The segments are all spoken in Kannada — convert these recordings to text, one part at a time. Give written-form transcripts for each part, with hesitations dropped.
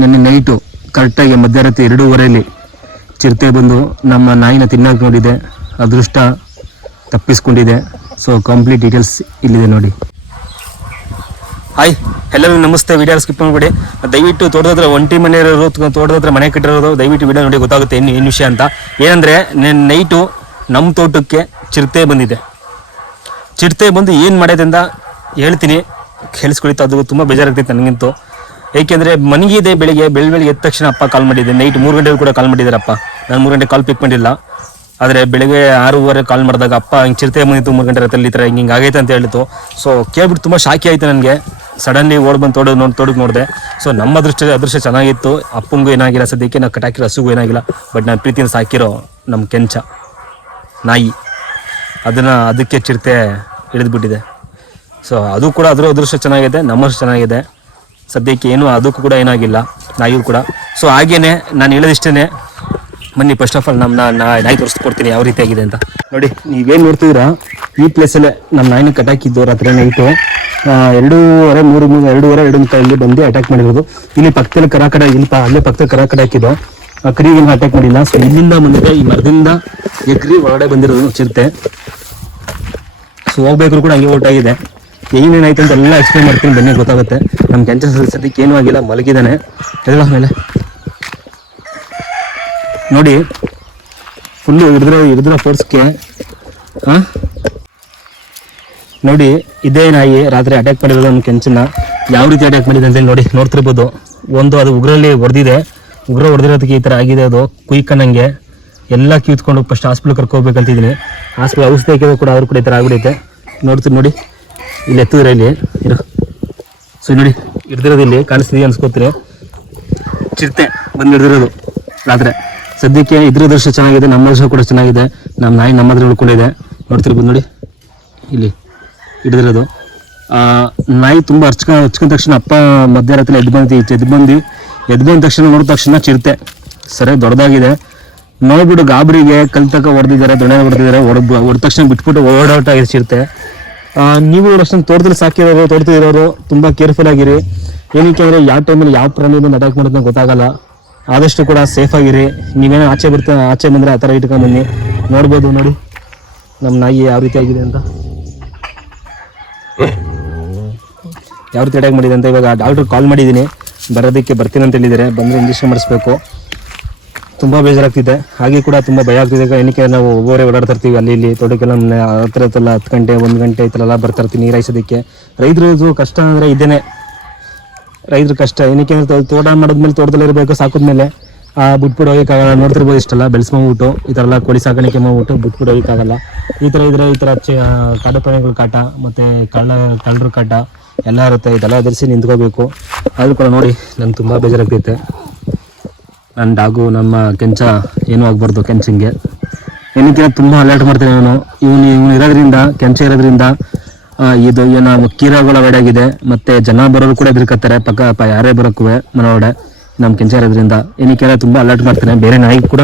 ನಿನ್ನೆ ನೈಟು ಕರೆಕ್ಟಾಗಿ ಮಧ್ಯರಾತ್ರಿ 2:15 ಚಿರತೆ ಬಂದು ನಮ್ಮ ನಾಯಿನ ತಿನ್ನೋಕೆ ನೋಡಿದೆ. ಅದೃಷ್ಟ ತಪ್ಪಿಸ್ಕೊಂಡಿದೆ. ಸೊ ಕಂಪ್ಲೀಟ್ ಡೀಟೇಲ್ಸ್ ಇಲ್ಲಿದೆ ನೋಡಿ. ಹಾಯ್ ಎಲ್ಲರಿಗೂ ನಮಸ್ತೆ. ವಿಡಿಯೋ ಸ್ಕಿಪ್ ಮಾಡಿಬಿಡಿ. ದಯವಿಟ್ಟು ತೋಟದ ಒಂಟಿ ಮನೆ ಇರೋರು, ತೋಟದ ಮನೆ ಕಟ್ಟಿರೋದು ದಯವಿಟ್ಟು ವಿಡಿಯೋ ನೋಡಿ ಗೊತ್ತಾಗುತ್ತೆ ಏನು ವಿಷಯ ಅಂತ. ಏನಂದರೆ ನೈಟು ನಮ್ಮ ತೋಟಕ್ಕೆ ಚಿರತೆ ಬಂದಿದೆ. ಚಿರತೆ ಬಂದು ಏನು ಮಾಡೈತೆ ಅಂತ ಹೇಳ್ತೀನಿ, ಕೇಳಿಸ್ಕೊಳಿತು. ಅದು ತುಂಬ ಬೇಜಾರಾಗ್ತೈತೆ ನನಗಂತೂ. ಏಕೆಂದರೆ ಮನಗಿದೆ ಬೆಳಿಗ್ಗೆ ಎದ್ದ ತಕ್ಷಣ ಅಪ್ಪ ಕಾಲ್ ಮಾಡಿದ್ದೆ. ನೈಟ್ 3 ಗಂಟೆಗೂ ಕೂಡ ಕಾಲ್ ಮಾಡಿದ್ದಾರಪ್ಪ. ನಾನು 3 ಗಂಟೆ ಕಾಲ್ ಪಿಕ್ ಮಾಡಿಲ್ಲ. ಆದರೆ ಬೆಳಗ್ಗೆ 6:15 ಕಾಲ್ ಮಾಡಿದಾಗ ಅಪ್ಪ ಹಿಂಗೆ ಚಿರತೆ ಬಂದಿತ್ತು 3 ಗಂಟೆ ರಾತ್ರಿ ಈ ಥರ ಹಿಂಗೆ ಆಗೈತೆ ಅಂತ ಹೇಳಿತು. ಸೊ ಕೇಳ್ಬಿಟ್ಟು ತುಂಬ ಶಾಕಿ ಆಯಿತು ನನಗೆ. ಸಡನ್ಲಿ ಓಡ್ ಬಂದು ತೋಟಕ್ಕೆ ನೋಡಿದೆ. ಸೊ ನಮ್ಮ ಅದೃಷ್ಟ ಚೆನ್ನಾಗಿತ್ತು. ಅಪ್ಪಂಗೂ ಏನಾಗಿಲ್ಲ, ಸದ್ಯಕ್ಕೆ ನಾವು ಕಟಾಕಿರೋ ಹಸುಗೂ ಏನಾಗಿಲ್ಲ. ಬಟ್ ನಾನು ಪ್ರೀತಿಯಿಂದ ಸಾಕಿರೋ ನಮ್ಮ ಕೆಂಚ ನಾಯಿ ಅದಕ್ಕೆ ಚಿರತೆ ಹಿಡಿದ್ಬಿಟ್ಟಿದೆ. ಸೊ ಅದು ಕೂಡ ಅದರ ಅದೃಷ್ಟ ಚೆನ್ನಾಗಿದೆ, ನಮ್ಮಷ್ಟು ಚೆನ್ನಾಗಿದೆ. ಸದ್ಯಕ್ಕೆ ಏನು ಅದಕ್ಕೂ ಕೂಡ ಏನಾಗಿಲ್ಲ, ನಾಯಿಗೂ ಕೂಡ. ಸೊ ಹಾಗೇನೆ ನಾನು ಹೇಳೋದಿಷ್ಟೇ, ಬನ್ನಿ ಫಸ್ಟ್ ಆಫ್ ಆಲ್ ನಮ್ಮ ನಾಯಿ ತೋರಿಸ್ಕೊಡ್ತೀನಿ ಯಾವ ರೀತಿಯಾಗಿದೆ ಅಂತ. ನೋಡಿ, ನೀವೇನು ನೋಡ್ತಿದ್ದೀರಾ, ಈ ಪ್ಲೇಸಲ್ಲೇ ನಮ್ಮ ನಾಯಿನ ಕಟಾಕಿದ್ದು ರಾತ್ರಿ ನೈಟು 2:30 ಬಂದು ಅಟ್ಯಾಕ್ ಮಾಡಿರೋದು. ಇಲ್ಲಿ ಪಕ್ಕದಲ್ಲಿ ಕರಾಕಡ, ಅಲ್ಲೇ ಪಕ್ಕದಲ್ಲಿ ಕರಾಕಡ ಹಾಕಿದ್ದು. ಕರಿಗೆ ಅಟ್ಯಾಕ್ ಮಾಡಿಲ್ಲ. ಸೊ ಇಲ್ಲಿಂದ ಬಂದಿದೆ, ಈ ಮರದಿಂದ ಎಗ್ರಿ ಹೊರಗಡೆ ಬಂದಿರೋದು ಚಿರತೆ. ಸೊ ಹೋಗ್ಬೇಕಾದ್ರು ಕೂಡ ಹಂಗೆ ಹೊರಟಾಗಿದೆ. ಏನೇನಾಯ್ತು ಅಂತ ಎಲ್ಲ ಎಕ್ಸ್ಪ್ಲೇನ್ ಮಾಡ್ತೀನಿ, ಬನ್ನಿ ಗೊತ್ತಾಗುತ್ತೆ. ನಮ್ಮ ಕೆಂಚ ಸದ್ಯಕ್ಕೆ ಏನೂ ಆಗಿಲ್ಲ, ಮಲಗಿದ್ದಾನೆ. ಎಲ್ಲ ಮೇಲೆ ನೋಡಿ, ಫುಲ್ಲು ಹಿಡಿದ್ರ ಫೋರ್ಸ್ಗೆ. ನೋಡಿ, ಇದೇ ನಾಯಿ ರಾತ್ರಿ ಅಟ್ಯಾಕ್ ಮಾಡಿರೋದು ನಮ್ಮ ಕೆಂಚನ್ನ. ಯಾವ ರೀತಿ ಅಟ್ಯಾಕ್ ಮಾಡಿದೆ ಅಂತ ನೋಡಿ, ನೋಡ್ತಿರ್ಬೋದು. ಅದು ಉಗ್ರಲ್ಲಿ ಹೊಡೆದಿರೋದಕ್ಕೆ ಈ ಥರ ಆಗಿದೆ. ಅದು ಕುಯ್ಕನಂಗೆ ಎಲ್ಲ ಕಿತ್ಕೊಂಡು ಫಸ್ಟ್ ಹಾಸ್ಪಿಟ್ಲ್ ಕರ್ಕೋಬೇಕಂತಿದ್ದೀನಿ. ಹಾಸ್ಪಿಟ್ಲ್ ಔಷಧಿ ಹಾಕಿದ್ರು ಕೂಡ ಅವ್ರು ಕೂಡ ಈ ಥರ ಆಗ್ಬಿಡೈತೆ. ನೋಡಿ ಇಲ್ಲಿ ಎತ್ತಿದ್ರೆ ಇಲ್ಲಿ ಇರೋ. ಸೊ ನೋಡಿ, ಹಿಡ್ದಿರೋದು ಇಲ್ಲಿ ಕಾಣಿಸ್ತಿದೆ ಅನ್ಸ್ಕೋತೀರಿ. ಚಿರತೆ ಬಂದು ಹಿಡ್ದಿರೋದು ರಾತ್ರಿ. ಸದ್ಯಕ್ಕೆ ಇದ್ರ ದೃಶ್ಯ ಚೆನ್ನಾಗಿದೆ, ನಮ್ಮ ದೃಶ್ಯ ಕೂಡ ಚೆನ್ನಾಗಿದೆ. ನಮ್ಮ ನಾಯಿ ನಮ್ಮ ಹತ್ರ ಉಳ್ಕೊಂಡಿದೆ. ನೋಡ್ತಿರ್ಬೋದು ನೋಡಿ, ಇಲ್ಲಿ ಹಿಡಿದಿರೋದು. ನಾಯಿ ತುಂಬ ಹಚ್ಕೊಂಡ ತಕ್ಷಣ ಅಪ್ಪ ಮಧ್ಯರಾತ್ರಿ ಎದ್ದು ಬಂದ ತಕ್ಷಣ ನೋಡಿದ ತಕ್ಷಣ ಚಿರತೆ ಸರಿ ದೊಡ್ಡದಾಗಿದೆ. ನೋಡ್ಬಿಟ್ಟು ಗಾಬರಿಗೆ ಕಲ್ತಕ ಹೊಡೆದಿದ್ದಾರೆ, ದೊಣ್ಣೆ ಹೊಡೆದಿದ್ದಾರೆ. ಹೊಡೆದ ತಕ್ಷಣ ಬಿಟ್ಬಿಟ್ಟು ಓಡಾಟ ಆಗಿದೆ ಚಿರತೆ. ನೀವು ಅಷ್ಟೊಂದು ತೋಟದಲ್ಲಿ ತೋಟದಿರೋರು ತುಂಬ ಕೇರ್ಫುಲ್ ಆಗಿರಿ. ಏನಕ್ಕೆ ಅಂದರೆ ಯಾವ ಟೈಮಲ್ಲಿ ಯಾವ ಪ್ರಾಣಿ ಬಂದು ಅಟ್ಯಾಕ್ ಮಾಡೋದನ್ನ ಗೊತ್ತಾಗಲ್ಲ. ಆದಷ್ಟು ಕೂಡ ಸೇಫ್ ಆಗಿರಿ. ನೀವೇನೋ ಆಚೆ ಬಂದರೆ ಆ ಥರ ಇಟ್ಕೊಂಡ್ಬನ್ನಿ. ನೋಡ್ಬೋದು ನೋಡಿ ನಮ್ಮ ನಾಯಿ ಯಾವ ರೀತಿ ಆಗಿದೆ ಅಂತ, ಯಾವ ರೀತಿ ಅಟ್ಯಾಕ್ ಮಾಡಿದೆ ಅಂತ. ಇವಾಗ ಡಾಕ್ಟ್ರಿಗೆ ಕಾಲ್ ಮಾಡಿದ್ದೀನಿ, ಬರೋದಕ್ಕೆ ಬರ್ತೀನಿ ಅಂತ ಹೇಳಿದ್ದಾರೆ. ಬಂದರೆ ಇಂಜೆಕ್ಷನ್ ಮಾಡಿಸ್ಬೇಕು. ತುಂಬ ಬೇಜಾರಾಗ್ತಿದೆ, ಹಾಗೆ ಕೂಡ ತುಂಬ ಭಯ ಆಗ್ತಿದೆ. ಏನಕ್ಕೆ ನಾವು ಒಬ್ಬರೇ ಓಡಾಡ್ತಾ ಇರ್ತೀವಿ ಅಲ್ಲಿ ಇಲ್ಲಿ ತೋಟಕ್ಕೆಲ್ಲ. ಹತ್ರ 10 ಗಂಟೆ 1 ಗಂಟೆ ಈ ಥರ ಎಲ್ಲ ಬರ್ತಾ ಇರ್ತೀನಿ ನೀರು ಹಾಯಿಸೋದಕ್ಕೆ. ರೈತರದ್ದು ಕಷ್ಟ ಅಂದರೆ ಇದೇನೆ, ರೈತರ ಕಷ್ಟ. ಏನಕ್ಕೆ ಅಂದರೆ ತೋಟ ಮಾಡಿದ್ಮೇಲೆ ತೋಟದಲ್ಲಿ ಇರಬೇಕು, ಸಾಕಿದ್ಮೇಲೆ ಬಿಟ್ಬಿಟ್ಟು ಹೋಗೋಕ್ಕಾಗಲ್ಲ. ನೋಡ್ತಿರ್ಬೋದು ಇಷ್ಟೆಲ್ಲ ಬೆಳೆಸ್ಕೊಂಡ್ಬಿಟ್ಟು ಈ ಥರ ಎಲ್ಲ ಕೋಳಿ ಸಾಕಾಣಿಕೆ ಮಾಡ್ಬಿಟ್ಟು ಬಿಟ್ಬಿಟ್ಟು ಹೋಗೋಕ್ಕಾಗಲ್ಲ. ಈ ಥರ ಇದ್ರೆ ಈ ಥರ ಕಾಡು ಪ್ರಾಣಿಗಳ ಕಾಟ ಮತ್ತು ಕಳ್ಳರ ಕಾಟ ಎಲ್ಲ ಇರುತ್ತೆ. ಇದೆಲ್ಲ ಎದುರಿಸಿ ನಿಂತ್ಕೋಬೇಕು. ಆದರೂ ಕೂಡ ನೋಡಿ ನಂಗೆ ತುಂಬ ಬೇಜಾರಾಗ್ತೈತೆ. ನನ್ನ ಡಾಗು ನಮ್ಮ ಕೆಂಚ ಏನೂ ಆಗ್ಬಾರ್ದು. ಕೆಂಚಂಗೆ ಏನಕ್ಕೆ ತುಂಬ ಅಲರ್ಟ್ ಮಾಡ್ತೇನೆ ನಾನು. ಇವನು ಇರೋದ್ರಿಂದ, ಕೆಂಚ ಇರೋದ್ರಿಂದ ಇದು ಏನೋ ಕೀರಗಳು ಅವಾಯ್ಡ್ ಆಗಿದೆ. ಮತ್ತು ಜನ ಬರೋರು ಕೂಡ ಎದುರ್ಕತ್ತಾರೆ, ಯಾರೇ ಬರೋಕ್ಕೂ ಮನೊಳಗಡೆ ನಮ್ಮ ಕೆಂಚ ಇರೋದ್ರಿಂದ. ಏನಕ್ಕೆ ತುಂಬ ಅಲರ್ಟ್ ಮಾಡ್ತೇನೆ. ಬೇರೆ ನಾಯಿ ಕೂಡ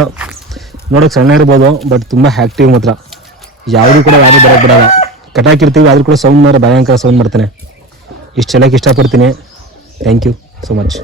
ನೋಡೋಕೆ ಸಣ್ಣ ಇರ್ಬೋದು, ಬಟ್ ತುಂಬ ಆ್ಯಕ್ಟಿವ್ ಮಾತ್ರ. ಯಾರು ಬರೋಕ್ಕೆ ಬಿಡಲ್ಲ. ಕಟಾಕಿರ್ತೀವಿ ಆದರೂ ಕೂಡ ಸೌಂಡ್ ಭಯಂಕರ ಸೌಂಡ್ ಮಾಡ್ತಾನೆ. ಇಷ್ಟು ಹೇಳೋಕ್ಕೆ ಇಷ್ಟಪಡ್ತೀನಿ. Thank you so much.